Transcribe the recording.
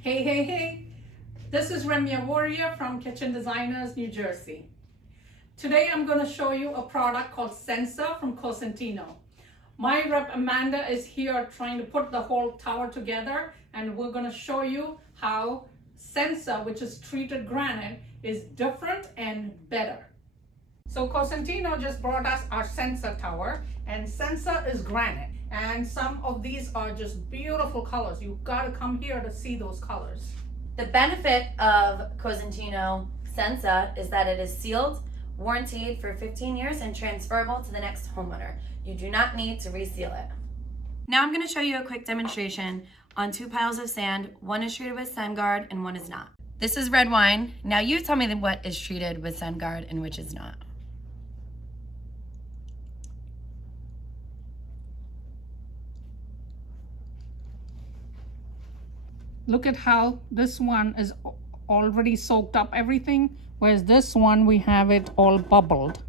Hey. This is Ramya Warrior from Kitchen Designers, New Jersey. Today I'm going to show you a product called Sensa from Cosentino. My rep Amanda is here trying to put the whole tower together, and we're going to show you how Sensa, which is treated granite, is different and better. So Cosentino just brought us our Sensa tower, and Sensa is granite, and some of these are just beautiful colors. You've got to come here to see those colors. The benefit of Cosentino Sensa is that it is sealed, warranted for 15 years, and transferable to the next homeowner. You do not need to reseal it. Now I'm going to show you a quick demonstration on 2 piles of sand. One is treated with SandGuard and one is not. This is red wine. Now you tell me what is treated with SandGuard and which is not. Look at how this one is already soaked up everything, whereas this one we have it all bubbled.